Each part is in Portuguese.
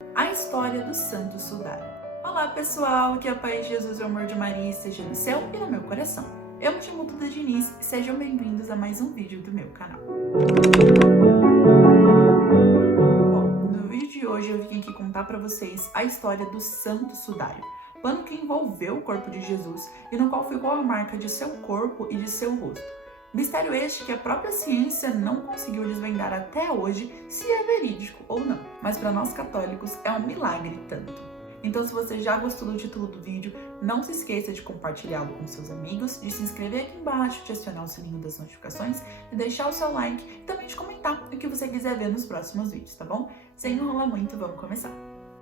A história do Santo Sudário. Olá pessoal, que a paz de Jesus e o amor de Maria esteja no céu e no meu coração. Eu me chamo Duda Diniz e sejam bem-vindos a mais um vídeo do meu canal. Bom, no vídeo de hoje eu vim aqui contar para vocês a história do Santo Sudário, pano que envolveu o corpo de Jesus e no qual ficou a marca de seu corpo e de seu rosto. Mistério este que a própria ciência não conseguiu desvendar até hoje se é verídico ou não, mas para nós católicos é um milagre tanto. Então, se você já gostou do título do vídeo, não se esqueça de compartilhá-lo com seus amigos, de se inscrever aqui embaixo, de acionar o sininho das notificações, de deixar o seu like e também de comentar o que você quiser ver nos próximos vídeos, tá bom? Sem enrolar muito, vamos começar!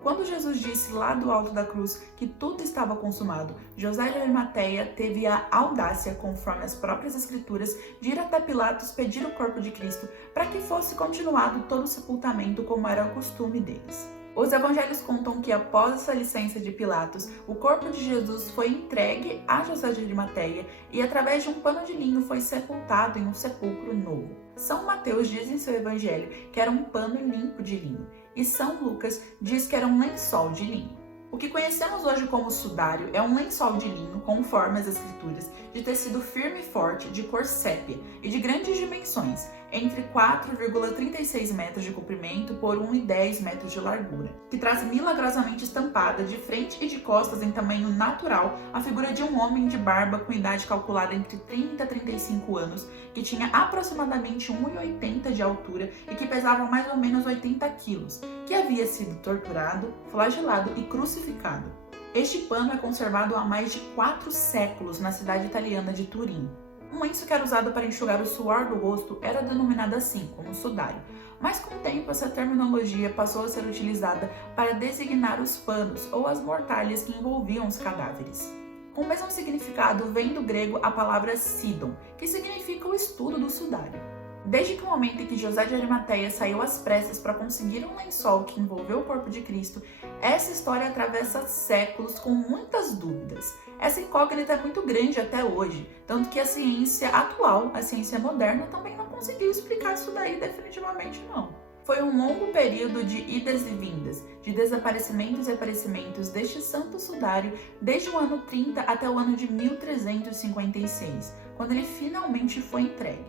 Quando Jesus disse lá do alto da cruz que tudo estava consumado, José de Arimateia teve a audácia, conforme as próprias escrituras, de ir até Pilatos pedir o corpo de Cristo para que fosse continuado todo o sepultamento como era o costume deles. Os evangelhos contam que após essa licença de Pilatos, o corpo de Jesus foi entregue a José de Arimateia e através de um pano de linho foi sepultado em um sepulcro novo. São Mateus diz em seu evangelho que era um pano limpo de linho e São Lucas diz que era um lençol de linho. O que conhecemos hoje como sudário é um lençol de linho, conforme as escrituras, de tecido firme e forte, de cor sépia e de grandes dimensões, entre 4,36 metros de comprimento por 1,10 metros de largura, que traz milagrosamente estampada de frente e de costas em tamanho natural a figura de um homem de barba com idade calculada entre 30 e 35 anos, que tinha aproximadamente 1,80 de altura e que pesava mais ou menos 80 quilos, que havia sido torturado, flagelado e crucificado. Este pano é conservado há mais de 4 séculos na cidade italiana de Turim. Um lenço que era usado para enxugar o suor do rosto era denominado assim, como sudário, mas com o tempo essa terminologia passou a ser utilizada para designar os panos ou as mortalhas que envolviam os cadáveres. Com o mesmo significado vem do grego a palavra sidon, que significa o estudo do sudário. Desde que o momento em que José de Arimateia saiu às pressas para conseguir um lençol que envolveu o corpo de Cristo, essa história atravessa séculos com muitas dúvidas. Essa incógnita é muito grande até hoje, tanto que a ciência atual, a ciência moderna, também não conseguiu explicar isso daí definitivamente não. Foi um longo período de idas e vindas, de desaparecimentos e aparecimentos deste santo sudário desde o ano 30 até o ano de 1356, quando ele finalmente foi entregue.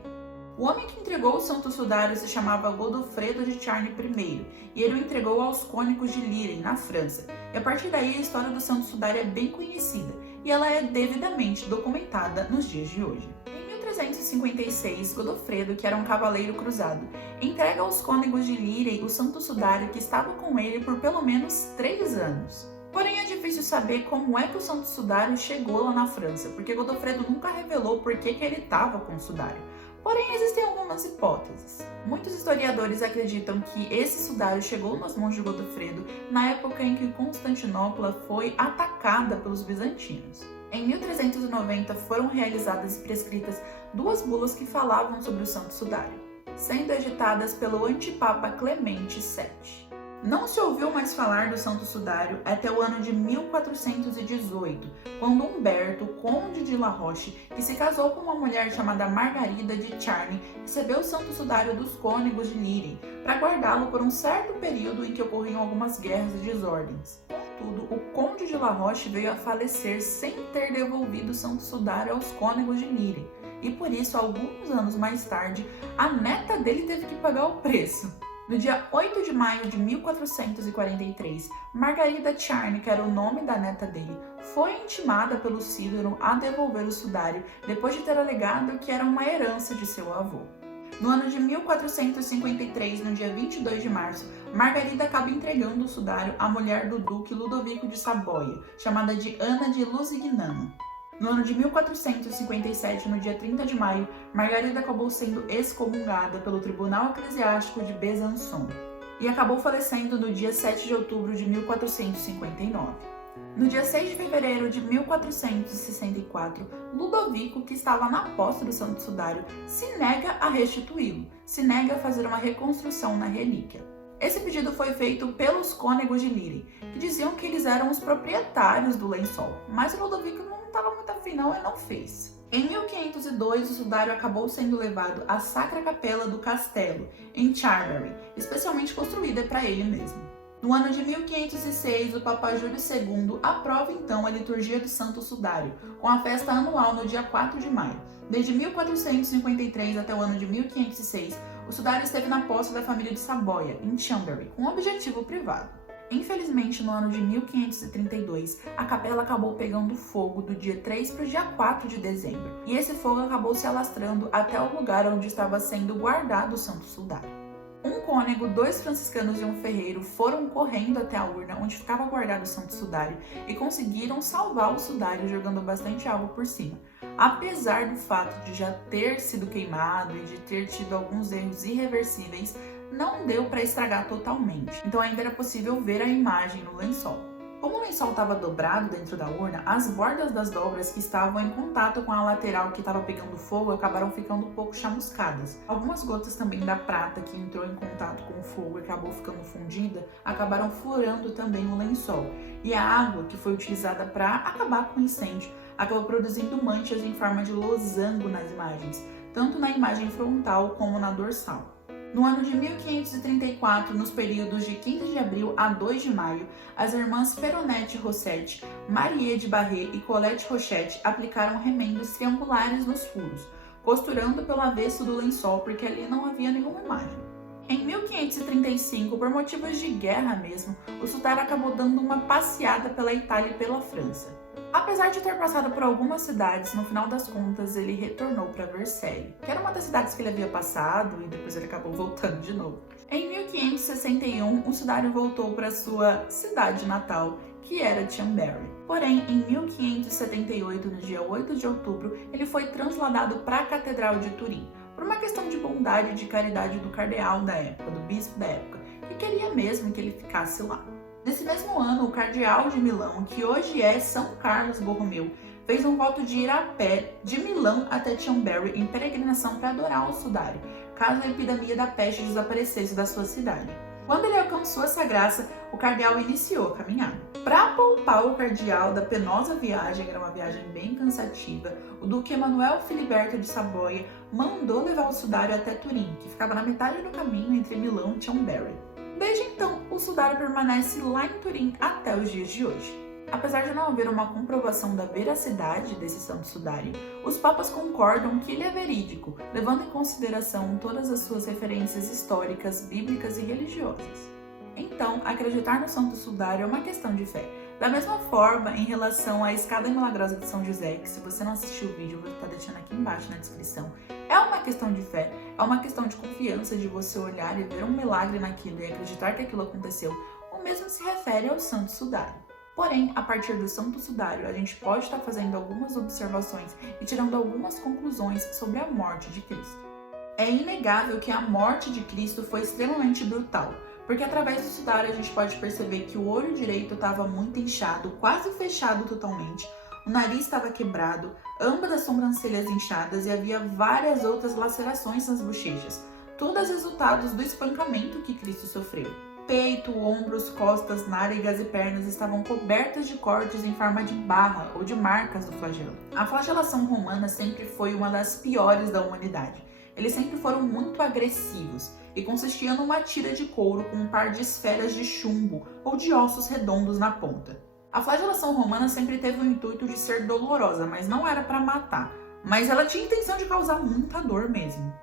O homem que entregou o santo sudário se chamava Godofredo de Charny I, e ele o entregou aos cônegos de Liren, na França. E a partir daí a história do santo sudário é bem conhecida, e ela é devidamente documentada nos dias de hoje. Em 1356, Godofredo, que era um cavaleiro cruzado, entrega aos cônegos de Liren o santo sudário que estava com ele por pelo menos 3 anos. Porém, é difícil saber como é que o santo sudário chegou lá na França, porque Godofredo nunca revelou por que ele estava com o sudário. Porém, existem algumas hipóteses. Muitos historiadores acreditam que esse sudário chegou nas mãos de Godofredo na época em que Constantinopla foi atacada pelos bizantinos. Em 1390 foram realizadas e prescritas 2 bulas que falavam sobre o santo sudário, sendo editadas pelo antipapa Clemente VII. Não se ouviu mais falar do santo sudário até o ano de 1418, quando Humberto, conde de La Roche, que se casou com uma mulher chamada Margarida de Charny, recebeu o santo sudário dos cônegos de Liren para guardá-lo por um certo período em que ocorriam algumas guerras e desordens. Contudo, o conde de La Roche veio a falecer sem ter devolvido o santo sudário aos cônegos de Liren, e por isso, alguns anos mais tarde, a neta dele teve que pagar o preço. No dia 8 de maio de 1443, Margarida Charny, que era o nome da neta dele, foi intimada pelo Cícero a devolver o sudário depois de ter alegado que era uma herança de seu avô. No ano de 1453, no dia 22 de março, Margarida acaba entregando o sudário à mulher do duque Ludovico de Saboia, chamada de Ana de Lusignano. No ano de 1457, no dia 30 de maio, Margarida acabou sendo excomungada pelo Tribunal Eclesiástico de Besançon e acabou falecendo no dia 7 de outubro de 1459. No dia 6 de fevereiro de 1464, Ludovico, que estava na posse do santo sudário, se nega a restituí-lo, se nega a fazer uma reconstrução na relíquia. Esse pedido foi feito pelos cônegos de Liren, que diziam que eles eram os proprietários do lençol, mas o Ludovico não estava muito afim não e não fez. Em 1502, o sudário acabou sendo levado à Sacra Capela do Castelo, em Charbury, especialmente construída para ele mesmo. No ano de 1506, o Papa Júlio II aprova então a liturgia do Santo Sudário, com a festa anual no dia 4 de maio. Desde 1453 até o ano de 1506, o sudário esteve na posse da família de Saboia, em Chambéry, com objetivo privado. Infelizmente, no ano de 1532, a capela acabou pegando fogo do dia 3 para o dia 4 de dezembro, e esse fogo acabou se alastrando até o lugar onde estava sendo guardado o Santo Sudário. Um cônego, 2 franciscanos e um ferreiro foram correndo até a urna onde ficava guardado o Santo Sudário e conseguiram salvar o sudário jogando bastante água por cima. Apesar do fato de já ter sido queimado e de ter tido alguns erros irreversíveis, não deu para estragar totalmente, então ainda era possível ver a imagem no lençol. Como o lençol estava dobrado dentro da urna, as bordas das dobras que estavam em contato com a lateral que estava pegando fogo acabaram ficando um pouco chamuscadas. Algumas gotas também da prata que entrou em contato com o fogo e acabou ficando fundida, acabaram furando também o lençol. E a água que foi utilizada para acabar com o incêndio acabou produzindo manchas em forma de losango nas imagens, tanto na imagem frontal como na dorsal. No ano de 1534, nos períodos de 15 de abril a 2 de maio, as irmãs Peronete Rossetti, Marie de Barré e Colette Rochette aplicaram remendos triangulares nos furos, costurando pelo avesso do lençol porque ali não havia nenhuma imagem. Em 1535, por motivos de guerra mesmo, o sudário acabou dando uma passeada pela Itália e pela França. Apesar de ter passado por algumas cidades, no final das contas ele retornou para Vercelli, que era uma das cidades que ele havia passado e depois ele acabou voltando de novo. Em 1561, o sudário voltou para sua cidade natal, que era Chambéry. Porém, em 1578, no dia 8 de outubro, ele foi transladado para a Catedral de Turim, por uma questão de bondade e de caridade do cardeal da época, do bispo da época, que queria mesmo que ele ficasse lá. Nesse mesmo ano, o cardeal de Milão, que hoje é São Carlos Borromeu, fez um voto de ir a pé de Milão até Chambéry em peregrinação para adorar o sudário, caso a epidemia da peste desaparecesse da sua cidade. Quando ele alcançou essa graça, o cardeal iniciou a caminhada. Para poupar o cardeal da penosa viagem, era uma viagem bem cansativa, o duque Emanuel Filiberto de Saboia mandou levar o sudário até Turim, que ficava na metade do caminho entre Milão e Chambéry. Desde então, o sudário permanece lá em Turim até os dias de hoje. Apesar de não haver uma comprovação da veracidade desse santo sudário, os papas concordam que ele é verídico, levando em consideração todas as suas referências históricas, bíblicas e religiosas. Então, acreditar no santo sudário é uma questão de fé. Da mesma forma, em relação à escada milagrosa de São José, que se você não assistiu o vídeo, eu vou estar deixando aqui embaixo na descrição, é uma questão de fé, é uma questão de confiança, de você olhar e ver um milagre naquilo e acreditar que aquilo aconteceu. O mesmo se refere ao santo sudário. Porém, a partir do santo sudário, a gente pode estar fazendo algumas observações e tirando algumas conclusões sobre a morte de Cristo. É inegável que a morte de Cristo foi extremamente brutal, porque através do sudário a gente pode perceber que o olho direito estava muito inchado, quase fechado totalmente, o nariz estava quebrado, ambas as sobrancelhas inchadas e havia várias outras lacerações nas bochechas, todas resultados do espancamento que Cristo sofreu. Peito, ombros, costas, nádegas e pernas estavam cobertas de cortes em forma de barra ou de marcas do flagelo. A flagelação romana sempre foi uma das piores da humanidade. Eles sempre foram muito agressivos e consistia numa tira de couro com um par de esferas de chumbo ou de ossos redondos na ponta. A flagelação romana sempre teve o intuito de ser dolorosa, mas não era para matar, mas ela tinha a intenção de causar muita dor mesmo.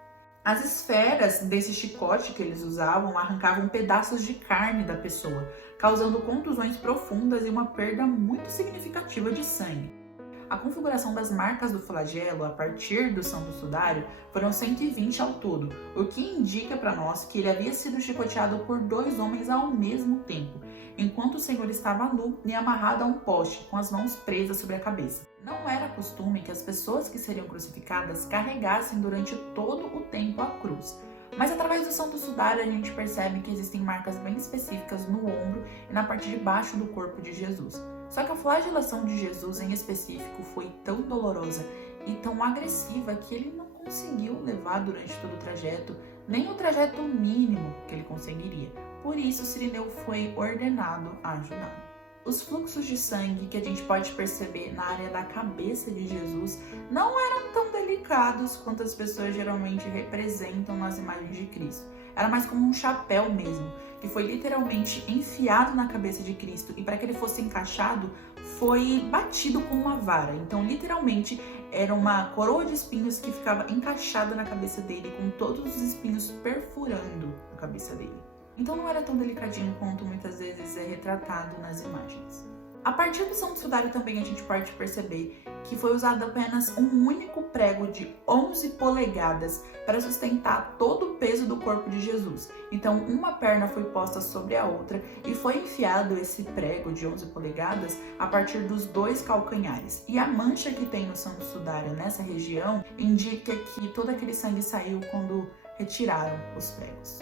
As esferas desse chicote que eles usavam arrancavam pedaços de carne da pessoa, causando contusões profundas e uma perda muito significativa de sangue. A configuração das marcas do flagelo a partir do santo sudário foram 120 ao todo, o que indica para nós que ele havia sido chicoteado por 2 homens ao mesmo tempo, enquanto o Senhor estava nu e amarrado a um poste, com as mãos presas sobre a cabeça. Não era costume que as pessoas que seriam crucificadas carregassem durante todo o tempo a cruz. Mas através do santo sudário a gente percebe que existem marcas bem específicas no ombro e na parte de baixo do corpo de Jesus. Só que a flagelação de Jesus em específico foi tão dolorosa e tão agressiva que ele não conseguiu levar durante todo o trajeto, nem o trajeto mínimo que ele conseguiria. Por isso, Cirineu foi ordenado a ajudá-lo. Os fluxos de sangue que a gente pode perceber na área da cabeça de Jesus não eram tão delicados quanto as pessoas geralmente representam nas imagens de Cristo. era mais como um chapéu mesmo, que foi literalmente enfiado na cabeça de Cristo, e para que ele fosse encaixado, foi batido com uma vara. Então, literalmente, era uma coroa de espinhos que ficava encaixada na cabeça dele, com todos os espinhos perfurando a cabeça dele. Então não era tão delicadinho quanto muitas vezes é retratado nas imagens. A partir do Santo Sudário também a gente pode perceber que foi usado apenas um único prego de 11 polegadas para sustentar todo o peso do corpo de Jesus. Então uma perna foi posta sobre a outra e foi enfiado esse prego de 11 polegadas a partir dos 2 calcanhares. E a mancha que tem no Santo Sudário nessa região indica que todo aquele sangue saiu quando retiraram os pregos.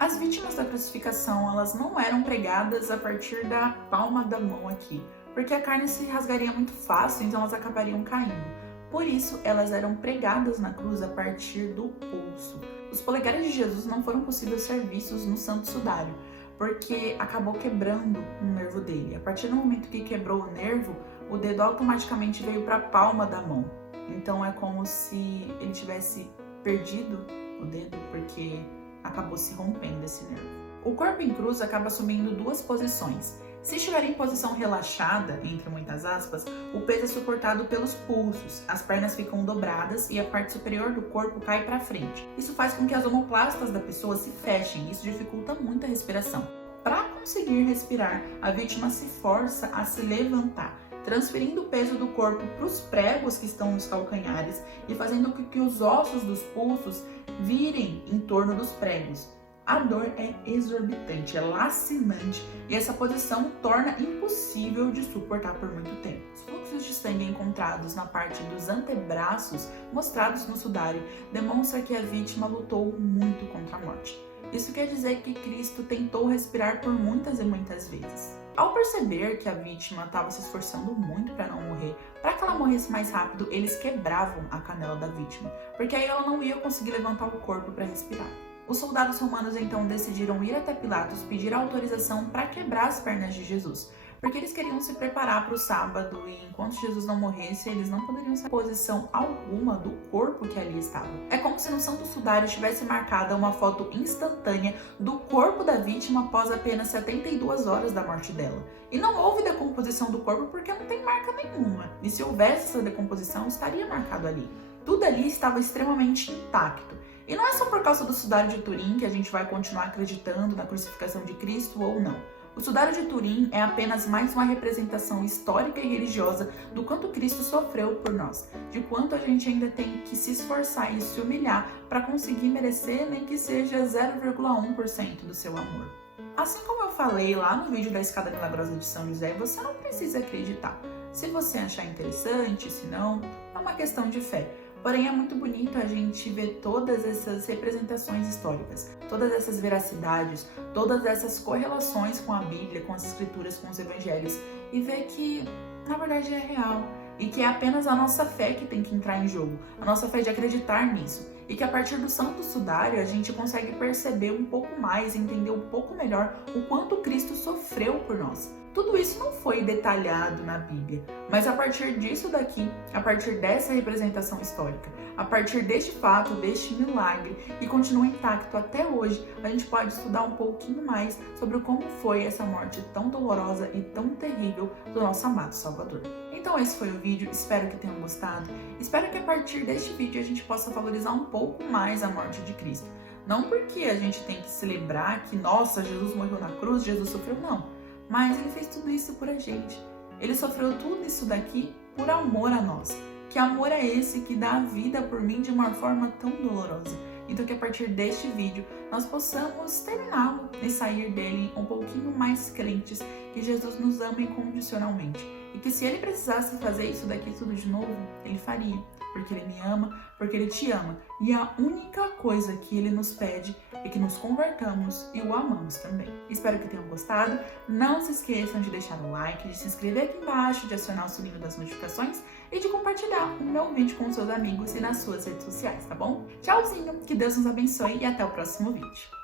As vítimas da crucificação, elas não eram pregadas a partir da palma da mão aqui, porque a carne se rasgaria muito fácil, então elas acabariam caindo. Por isso, elas eram pregadas na cruz a partir do pulso. Os polegares de Jesus não foram possíveis ser vistos no Santo Sudário, porque acabou quebrando o nervo dele. A partir do momento que quebrou o nervo, o dedo automaticamente veio para a palma da mão. Então é como se ele tivesse perdido o dedo, porque acabou se rompendo esse nervo. O corpo em cruz acaba assumindo 2 posições. Se estiver em posição relaxada, entre muitas aspas, o peso é suportado pelos pulsos, as pernas ficam dobradas e a parte superior do corpo cai para frente. Isso faz com que as omoplatas da pessoa se fechem e isso dificulta muito a respiração. Para conseguir respirar, a vítima se força a se levantar, transferindo o peso do corpo para os pregos que estão nos calcanhares e fazendo com que os ossos dos pulsos virem em torno dos pregos. A dor é exorbitante, é lacinante e essa posição torna impossível de suportar por muito tempo. Os fluxos de sangue encontrados na parte dos antebraços, mostrados no sudário, demonstram que a vítima lutou muito contra a morte. Isso quer dizer que Cristo tentou respirar por muitas e muitas vezes. Ao perceber que a vítima estava se esforçando muito para não morrer, para que ela morresse mais rápido, eles quebravam a canela da vítima, porque aí ela não ia conseguir levantar o corpo para respirar. Os soldados romanos então decidiram ir até Pilatos pedir autorização para quebrar as pernas de Jesus, porque eles queriam se preparar para o sábado e enquanto Jesus não morresse, eles não poderiam sair em posição alguma do corpo que ali estava. É como se no Santo Sudário tivesse marcada uma foto instantânea do corpo da vítima após apenas 72 horas da morte dela. E não houve decomposição do corpo porque não tem marca nenhuma. E se houvesse essa decomposição, estaria marcado ali. Tudo ali estava extremamente intacto. E não é só por causa do Sudário de Turim que a gente vai continuar acreditando na crucificação de Cristo ou não. O Sudário de Turim é apenas mais uma representação histórica e religiosa do quanto Cristo sofreu por nós, de quanto a gente ainda tem que se esforçar e se humilhar para conseguir merecer nem que seja 0,1% do seu amor. Assim como eu falei lá no vídeo da Escada Milagrosa de São José, você não precisa acreditar. Se você achar interessante, se não, é uma questão de fé. Porém, é muito bonito a gente ver todas essas representações históricas, todas essas veracidades, todas essas correlações com a Bíblia, com as Escrituras, com os Evangelhos e ver que, na verdade, é real e que é apenas a nossa fé que tem que entrar em jogo, a nossa fé de acreditar nisso e que a partir do Santo Sudário a gente consegue perceber um pouco mais, entender um pouco melhor o quanto Cristo sofreu por nós. Tudo isso não foi detalhado na Bíblia, mas a partir disso daqui, a partir dessa representação histórica, a partir deste fato, deste milagre, e continua intacto até hoje, a gente pode estudar um pouquinho mais sobre como foi essa morte tão dolorosa e tão terrível do nosso amado Salvador. Então esse foi o vídeo, espero que tenham gostado, espero que a partir deste vídeo a gente possa valorizar um pouco mais a morte de Cristo. Não porque a gente tem que celebrar que, nossa, Jesus morreu na cruz, Jesus sofreu, não. Mas ele fez tudo isso por a gente. Ele sofreu tudo isso daqui por amor a nós. Que amor é esse que dá a vida por mim de uma forma tão dolorosa? Então que a partir deste vídeo nós possamos terminá-lo e sair dele um pouquinho mais crentes que Jesus nos ama incondicionalmente. E que se ele precisasse fazer isso daqui tudo de novo, ele faria. Porque ele me ama, porque ele te ama. E a única coisa que ele nos pede é que nos convertamos e o amamos também. Espero que tenham gostado. Não se esqueçam de deixar o like, de se inscrever aqui embaixo, de acionar o sininho das notificações e de compartilhar o meu vídeo com seus amigos e nas suas redes sociais, tá bom? Tchauzinho, que Deus nos abençoe e até o próximo vídeo.